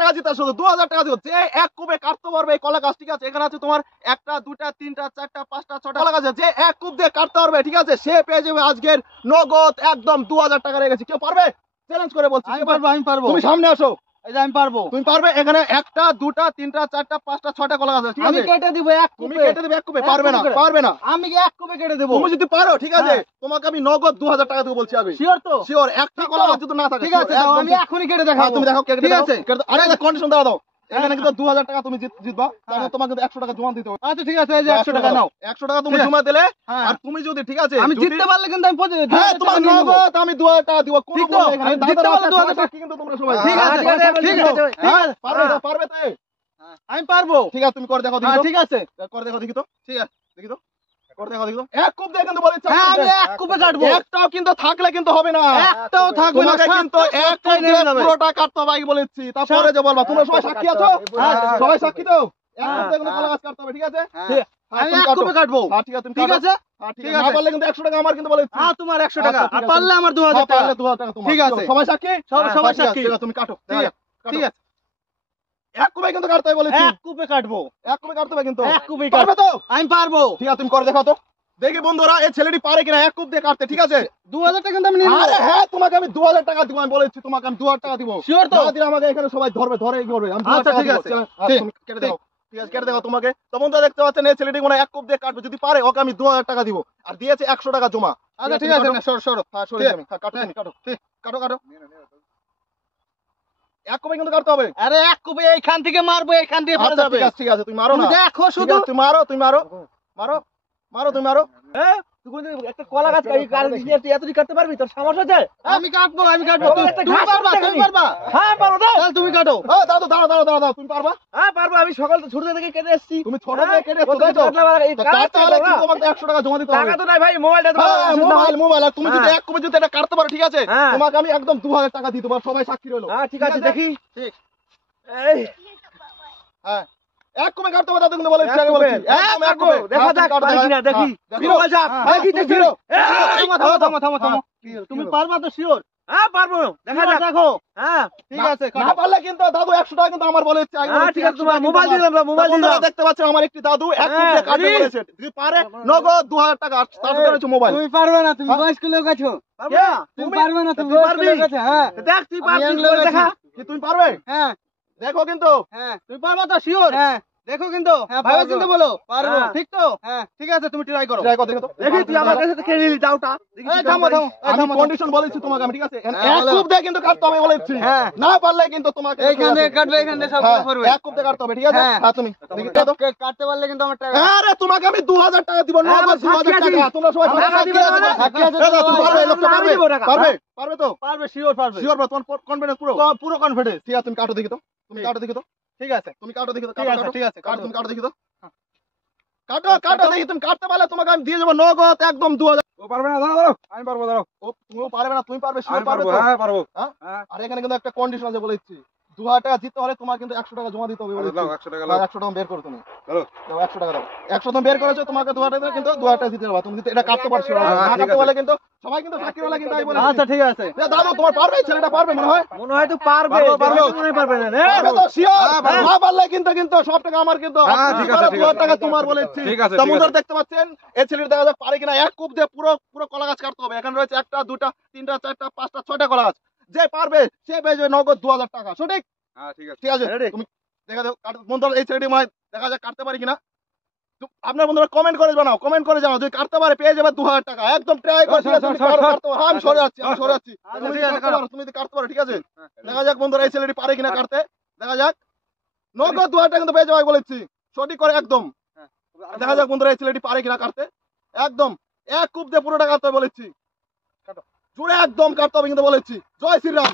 টাকা জিতা, শুধু 2000 টাকা দিব। যে এক কুপে কাটতে পারবে এই কলা গাছ, ঠিক আছে, এখানে আছে তোমার 1টা 2টা 3টা 4টা 5টা 6টা কলা গাছ আছে, যে এক কুপ দিয়ে কাটতে পারবে, ঠিক আছে, সে পেয়ে যাবে আজকের নগদ একদম 2000 টাকা রেখেছি। কেউ পারবে? চ্যালেঞ্জ করে বলছি, আমি পারবো, আমি পারবো। তুমি সামনে আসো। এই যে আমি পারবো। তুমি পারবে? এখানে 1টা 2টা 3টা 4টা 5টা 6টা কলা গাছ আছে, ঠিক আমি আছে, কেটে দিব এক তুমি কুপে। কেটে দেবে এক কুপে? পারবে না, পারবে না। আমি এক কুপে কেটে দেব। তুমি যদি পারো, ঠিক আছে, হ্যাঁ। তোমাকে আমি নগদ 2000 টাকা দেবো বলছি। আমি শিওর তো? শিওর। একটা কলা গাছ যদি না থাকে, ঠিক আছে, একদম আমি ঠিক। এখনই কেটে হ্যাঁ, দেখাবো। তুমি দেখো কেটে ঠিক দাও, আছে। কেটে দাও। আরে কন্ডিশন দাও। এখানে কিন্তু 2000 টাকা তুমি জিতবা, তাহলে তোমাকে কিন্তু 100 টাকা জমা দিতে হবে। আচ্ছা ঠিক আছে, এই যে 100 টাকা নাও। 100 টাকা তুমি ঠিক আছে। জমা দিলে, হ্যাঁ। আর তুমি যদি, ঠিক আছে, আমি যদি- জিততে পারলে কিন্তু আমি হ্যাঁ, তোমার নগদ আমি 2000 টাকা দিব। কোনো ঠিক তো? বলবে এখানে আমি জিততে দাদারা পারলে আছে, 2000 সাক্ষী কিন্তু তোমরা সবাই। ঠিক আছে, সবাই সাক্ষী ঠিক কিন্তু। আছে, ঠিক হ্যাঁ, আছে। পারবে হ্যাঁ। পারবে তো? আমি পারবো। ঠিক আছে, তুমি করে দেখো দেখি হ্যাঁ, তো। ঠিক আছে। করে দেখো দেখি তো। ঠিক আছে, দেখি তো, করে দেখো দেখি তো। এক কুপ দিয়ে কিন্তু বলেছে। হ্যাঁ, আমি এক কুপে কাটবো। একটাও কিন্তু থাকলে কিন্তু হবে না। একটাও থাকবে না, তোমাকে কিন্তু এক কুপ দিয়ে পুরোটা কাটতে হবে আগে বলেছি, তারপরে যে বলবা। তোমরা সবাই সাক্ষী আছো? হ্যাঁ, সবাই সাক্ষী তো? এক হ্যাঁ, কুপ দিয়ে কিন্তু কলা গাছ কাটতে হবে, ঠিক আছে? হ্যাঁ। ঠিক আছে, আমি তুমি এক কাটো। কুপে কাটবো। হ্যাঁ, ঠিক আছে, তুমি ঠিক কাটো। আছে? হ্যাঁ, ঠিক ঠিক আছে। না আছে। পারলে কিন্তু 100 টাকা আমার কিন্তু বলেছি। হ্যাঁ, তোমার 100 টাকা। আচ্ছা, ঠিক আর আছে। পারলে আমার 2000 হ্যাঁ, টাকা। পারলে 2000 টাকা তোমার। ঠিক আছে। সবাই সাক্ষী? সবাই হ্যাঁ, ঠিক আছে, সাক্ষী। ঠিক আছে, তুমি কাটো। ঠিক আছে, ঠিক আছে। এক কুপে কিন্তু কাটতে হবে বলেছি। এক কুপে কাটবো। এক কুপে কাটতে হবে কিন্তু। এক কুপে পারবে তো? আমি পারবো। ঠিক আছে, তুমি করে দেখো তো। দেখি বন্ধুরা, এই ছেলেটি পারে কিনা এক কুপ দিয়ে কাটতে, ঠিক আছে? 2000 টাকা কিন্তু আমি নিয়ে আরে নেবো। হ্যাঁ, তোমাকে আমি 2000 টাকা দিব। আমি বলেছি তোমাকে আমি 2000 টাকা দিব। Sure তো? না দিলে আমাকে এখানে সবাই ধরে কি করবে? আমি 2000 আচ্ছা, টাকা ঠিক দিব। আছে। চলো, ঠিক, তুমি কেটে দেখো। ঠিক আছে, কেটে দেখো তোমাকে। তো বন্ধুরা দেখতে পাচ্ছেন, এই ছেলেটি মনে হয় এক কুপ দিয়ে কাটবে। যদি পারে, ওকে আমি 2000 টাকা দিব। আর দিয়েছে 100 টাকা জমা। আচ্ছা ঠিক আছে, না সরো। হ্যাঁ, সরে যাবে। হ্যাঁ, কাটো তুমি, কাটো। ঠিক, কাটো। এক কুপে কিন্তু কাটতে হবে। আরে এক কুপে এইখান থেকে মারবো, এইখান দিয়ে পড়ে আচ্ছা, যাবে। ঠিক আছে, তুমি মারো তুমি না। দেখো ঠিক শুধু। আছে, তুমি মারো। তুমি মারো। হ্যাঁ? একটা কলা গাছ এতটি কাটতে পারবি? তোর সামর্থ্য আছে? আমি কাটবো। তুমি একটা তুমি ঘাস পারবা, কাটতে তুমি পারবি? পারবা। হ্যাঁ পারবো তো। তাহলে তুমি কাটো। দাঁড়াও, তুমি পারবা? হ্যাঁ পারবো, আমি সকাল ছোট থেকে কেটে এসেছি। তুমি ছোট হ্যাঁ, থেকে কেটে এসছো, ওদের তাই তো? কাটলে আবার এই তো কাজ কাটতে হলে করবা। কিন্তু তোমাকে 100 টাকা জমা দিতে হবে। টাকা তো নাই ভাই, মোবাইলটা তো হ্যাঁ, মোবাইল। আর তুমি যদি হ্যাঁ। এক কুপে যদি এটা কাটতে পারো, ঠিক আছে, হ্যাঁ। তোমাকে আমি একদম 2000 টাকা দিতে পারবো। সবাই সাক্ষী রইলো। হ্যাঁ ঠিক আছে, দেখি। ঠিক। এই হ্যাঁ, এক কুপে কাটতে হবে, তাতে কিন্তু বলে এক কুপে। একদম এক কাটবো। কুপে। দেখা হ্যাঁ, যাক, তুমি কাটো, পারি কিনা, দেখি। হ্যাঁ, বিরো বল চাপ। হ্যাঁ, দেখি, তুমি দেখি। বিরো। থামো। তুমি পারবা তো শিওর? হ্যাঁ পারবো, দেখা যাক। দেখো। হ্যাঁ ঠিক আছে, না পারলে কিন্তু দাদু 100 টাকা কিন্তু আমার বলেছে। হ্যাঁ, ঠিক আছে, তোমার মোবাইল দিলাম, মোবাইল দিলাম। দেখতে পাচ্ছেন আমার একটি দাদু এক কুপ হ্যাঁ, দিয়ে কাটতে আরে। বলেছে। যদি পারে নগদ 2000 টাকা, আর তার সাথে রয়েছে মোবাইল। তুমি পারবে না, তুমি হ্যাঁ। বয়স্ক লোক আছো। পারবো না? তুমি পারবে না, তুমি তুই বয়স্ক পারবি? লোক আছো। হ্যাঁ, দেখ তুই আমি পারবি, young করে লোক আছি। দেখা। কি তুমি পারবে? হ্যাঁ, দেখো কিন্তু। হ্যাঁ। তুমি পারবা তো শিওর? হ্যাঁ, দেখো কিন্তু। হ্যাঁ, ভাইবা পারবো। চিন্তা বলো। পারবো। হ্যাঁ। ঠিক তো? হ্যাঁ, ঠিক আছে, তুমি ট্রাই করো। দেখো দেখো তো। দেখি তুই আমার কাছে খেয়ে নিলি দাওটা। দেখি এই তুই থামো। আমি কন্ডিশন বলেছি তোমাকে, আমি ঠিক আছে, হ্যাঁ, এক বলো। কুপ দিয়ে কিন্তু কাটতে হবে বলেছি। হ্যাঁ। না পারলে কিন্তু তোমাকে এইখান থেকে কাটবে, এইখান থেকে সব হ্যাঁ, পড়বে। এক কুপ দিয়ে কাটতে হবে, ঠিক আছে? হ্যাঁ। হ্যাঁ, তুমি দেখি দাও তো। কাটতে পারলে কিন্তু আমার টাকা। আরে তোমাকে আমি 2000 টাকা দিব। হ্যাঁ, নগদ সাক্ষী 2000 টাকা। আছি। তোমরা সবাই টাকা সাক্ষী দিবে আছে না? তো? সাক্ষী আছে তো? এই দাও, তুমি পারবে, এই লোকটা আমি পারবে। দিব টাকা। পারবে তো? পারবে, শিওর পারবে। শিওর তোমার কনফিডেন্স পুরো? পুরো কনফিডেন্স। ঠিক আছে, তুমি কাটো দেখি তো। তুমি কাটো দেখি তো। ঠিক আছে, তুমি কাটো দেখি তো। ঠিক আছে, ঠিক আছে, কাটো, তুমি কাটো দেখি তো। কাটো দেখি। তুমি কাটতে পারলে তোমাকে আমি দিয়ে যাবো নগদ একদম 2000। ও পারবে না, দাঁড়াও। আমি পারবো, দাঁড়াও। ও তুমিও পারবে না, তুমি পারবে, শিওর আমি পারবে পারবো, তো? হ্যাঁ পারবো। হ্যাঁ? হ্যাঁ। আর এখানে কিন্তু একটা কন্ডিশন আছে বলে দিচ্ছি। 2000 টাকা জিততে হলে তোমার কিন্তু 100 টাকা জমা দিতে হবে বলে দাও, দিচ্ছি। 100 টাকা দাও, দাও। 100 টাকা বের করো তুমি। দাও। দাও, 100 টাকা দাও। 100 তুমি বের করেছো, তোমাকে 2000 টাকা কিন্তু 2000 টাকা জিতে যাবে। তুমি যদি এটা কাটতে পারছো, হ্যাঁ, না ঠিক কাটতে আছে। পারলে কিন্তু সবাই কিন্তু সাক্ষী হলে কিন্তু আমি বলে আচ্ছা ঠিক আছে। দাদু তোমার পারবে, এই ছেলেটা পারবে মনে হয়। মনে হয় তো পারবে। পারবো। মনে হয় পারবে না রে। পারবে তো শিওর? হ্যাঁ, পারবো। না পারলে কিন্তু সব টাকা আমার কিন্তু। হ্যাঁ, ঠিক আছে, ঠিক 2000 আছে। টাকা তোমার বলেছি। ঠিক আছে, তো ঠিক বন্ধুরা আছে। দেখতে পাচ্ছেন, এই ছেলেটা দেখা যাক পারে কিনা। এক কুপ দিয়ে পুরো কলা গাছ কাটতে হবে। এখানে রয়েছে 1টা 2টা 3টা 4টা 5টা 6টা কলা গাছ। যে পারবে সে পেয়ে যাবে নগদ 2000 টাকা। সঠিক? হ্যাঁ, ঠিক আছে। ঠিক আছে, Ready? তুমি দেখা যাক বন্ধুরা, এই ছেলেটি মানে দেখা যাক কাটতে পারি কিনা। আপনার বন্ধুরা কমেন্ট করে জানাও, যদি কাটতে পারে পেয়ে যাবে 2000 টাকা। একদম ট্রাই করে। ঠিক আছে, তুমি সর। কাটতে পারো। হ্যাঁ, আমি সরে যাচ্ছি। আচ্ছা, তুমি ঠিক যদি আছে, কাটতে পারো, তুমি যদি কাটতে পারো, ঠিক আছে? দেখা যাক বন্ধুরা, এই ছেলেটি পারে কিনা কাটতে। দেখা যাক নগদ 2000 টাকা কিন্তু পেয়ে যাবে বলেছি। সঠিক করে একদম। দেখা যাক বন্ধুরা, এই ছেলেটি পারে কিনা কাটতে। একদম এক কুপ দিয়ে পুরোটা কাটতে হবে বলেছি। জুড়ে একদম কাটতে হবে কিন্তু বলেছি। জয় শ্রীরাম।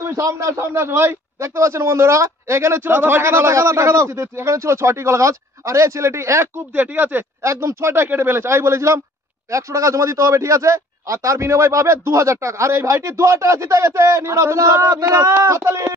তুমি সামনে আসো ভাই। দেখতে পাচ্ছেন বন্ধুরা, এখানে ছিল 6টি কলা গাছ। এখানে ছিল 6টি কলা গাছ। আর এই ছেলেটি এক কুপ দিয়ে, ঠিক আছে, একদম 6টা কেটে ফেলেছে। আমি বলেছিলাম 100 টাকা জমা দিতে হবে, ঠিক আছে, আর তার বিনিময়ে পাবে 2000 টাকা। আর এই ভাইটি 2000 টাকা জিতে গেছে। নিয়ে নাও, তুমি 2000 টাকা নিয়ে নাও। হাততালি।